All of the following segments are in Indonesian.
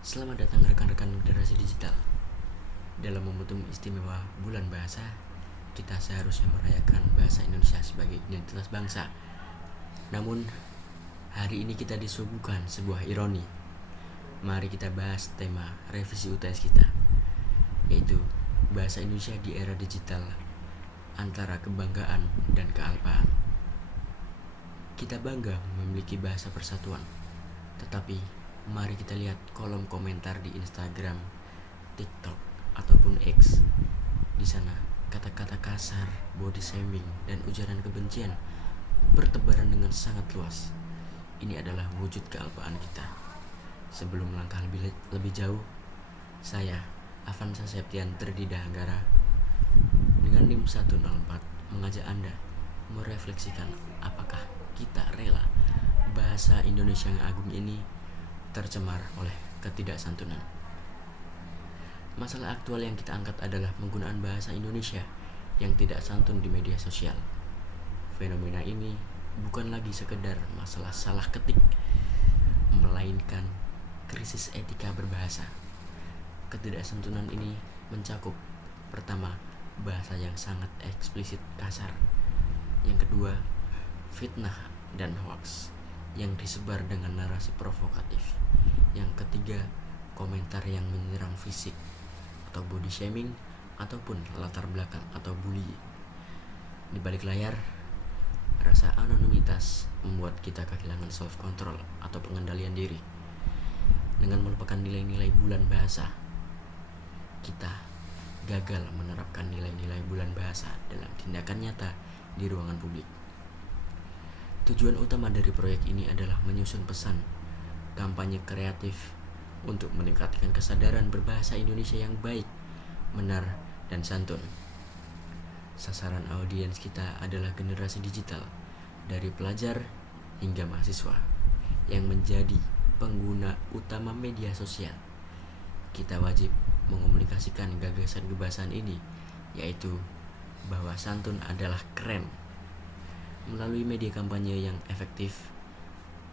Selamat datang rekan-rekan generasi digital. Dalam momentum istimewa bulan bahasa, kita seharusnya merayakan bahasa Indonesia sebagai identitas bangsa. Namun, hari ini kita disuguhkan sebuah ironi. Mari kita bahas tema revisi UTS kita, yaitu bahasa Indonesia di era digital, antara kebanggaan dan kealpaan. Kita bangga memiliki bahasa persatuan, tetapi mari kita lihat kolom komentar di Instagram, TikTok, ataupun X. Di sana, kata-kata kasar, body shaming, dan ujaran kebencian bertebaran dengan sangat luas. Ini adalah wujud kealpaan kita. Sebelum melangkah lebih jauh, saya, Avanza Septian Tridida Anggara, dengan NIM 104 mengajak Anda merefleksikan apakah kita rela bahasa Indonesia yang agung ini tercemar oleh ketidaksantunan. Masalah aktual yang kita angkat adalah penggunaan bahasa Indonesia yang tidak santun di media sosial. Fenomena ini bukan lagi sekedar masalah salah ketik, melainkan krisis etika berbahasa. Ketidaksantunan ini mencakup, pertama, bahasa yang sangat eksplisit kasar. Yang kedua, fitnah dan hoax yang disebar dengan narasi provokatif. Yang ketiga, komentar yang menyerang fisik atau body shaming ataupun latar belakang atau bullying. Di balik layar, rasa anonimitas membuat kita kehilangan self control atau pengendalian diri. Dengan melupakan nilai-nilai bulan bahasa, kita gagal menerapkan nilai-nilai bulan bahasa dalam tindakan nyata di ruangan publik. Tujuan utama dari proyek ini adalah menyusun pesan kampanye kreatif untuk meningkatkan kesadaran berbahasa Indonesia yang baik, benar, dan santun. Sasaran audiens kita adalah generasi digital, dari pelajar hingga mahasiswa, yang menjadi pengguna utama media sosial. Kita wajib mengomunikasikan gagasan kebangsaan ini, yaitu bahwa santun adalah keren. Melalui media kampanye yang efektif,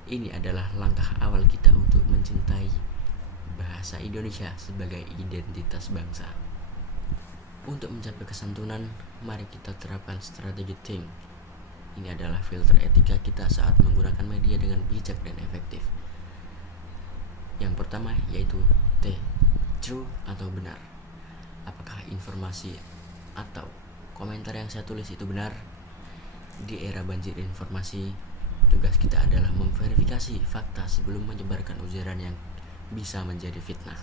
ini adalah langkah awal kita untuk mencintai bahasa Indonesia sebagai identitas bangsa. Untuk mencapai kesantunan, mari kita terapkan strategi think. Ini adalah filter etika kita saat menggunakan media dengan bijak dan efektif. Yang pertama yaitu T, true atau benar. Apakah informasi atau komentar yang saya tulis itu benar? Di era banjir informasi, tugas kita adalah memverifikasi fakta sebelum menyebarkan ujaran yang bisa menjadi fitnah.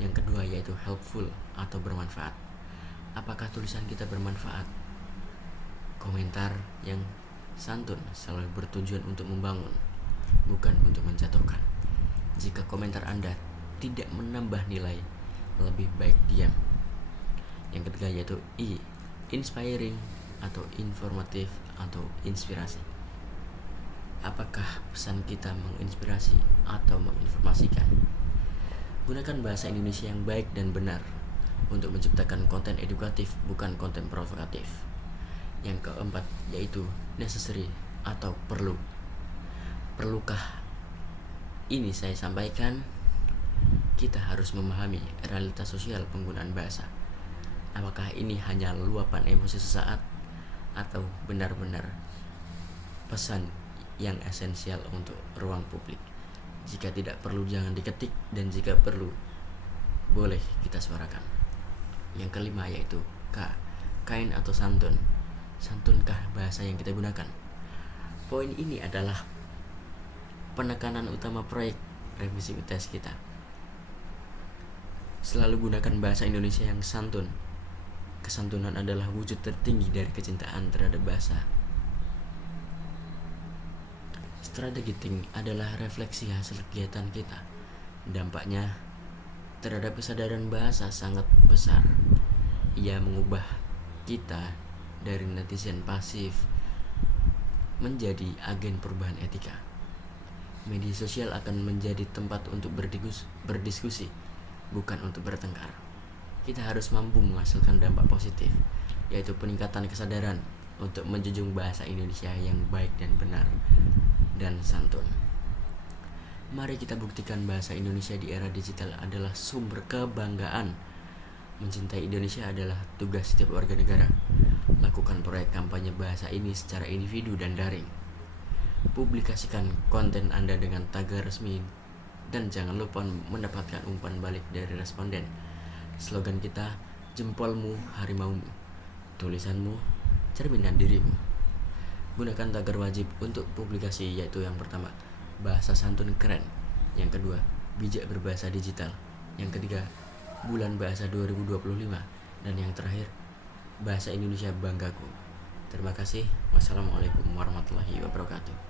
Yang kedua yaitu helpful atau bermanfaat. Apakah tulisan kita bermanfaat? Komentar yang santun selalu bertujuan untuk membangun, bukan untuk menjatuhkan. Jika komentar Anda tidak menambah nilai, lebih baik diam. Yang ketiga yaitu I, inspiring atau informatif atau inspirasi. Apakah pesan kita menginspirasi atau menginformasikan? Gunakan bahasa Indonesia yang baik dan benar untuk menciptakan konten edukatif, bukan konten provokatif. Yang keempat yaitu necessary atau perlu. Perlukah ini saya sampaikan? Kita harus memahami realitas sosial penggunaan bahasa. Apakah ini hanya luapan emosi sesaat atau benar-benar pesan yang esensial untuk ruang publik? Jika tidak perlu jangan diketik, dan jika perlu boleh kita suarakan. Yang kelima yaitu K, kind atau santun. Santunkah bahasa yang kita gunakan? Poin ini adalah penekanan utama proyek revisi UTS kita. Selalu gunakan bahasa Indonesia yang santun. Kesantunan adalah wujud tertinggi dari kecintaan terhadap bahasa. Strategi think adalah refleksi hasil kegiatan kita. Dampaknya terhadap kesadaran bahasa sangat besar. Ia mengubah kita dari netizen pasif menjadi agen perubahan etika. Media sosial akan menjadi tempat untuk berdiskusi, bukan untuk bertengkar. Kita harus mampu menghasilkan dampak positif, yaitu peningkatan kesadaran untuk menjunjung bahasa Indonesia yang baik dan benar dan santun. Mari kita buktikan bahasa Indonesia di era digital adalah sumber kebanggaan. Mencintai Indonesia adalah tugas setiap warga negara. Lakukan proyek kampanye bahasa ini secara individu dan daring. Publikasikan konten Anda dengan tagar resmi dan jangan lupa mendapatkan umpan balik dari responden. Slogan kita, jempolmu harimaumu, tulisanmu cerminan dirimu. Gunakan tagar wajib untuk publikasi, yaitu yang pertama, bahasa santun keren. Yang kedua, bijak berbahasa digital. Yang ketiga, bulan bahasa 2025. Dan yang terakhir, bahasa Indonesia banggaku. Terima kasih. Wassalamualaikum warahmatullahi wabarakatuh.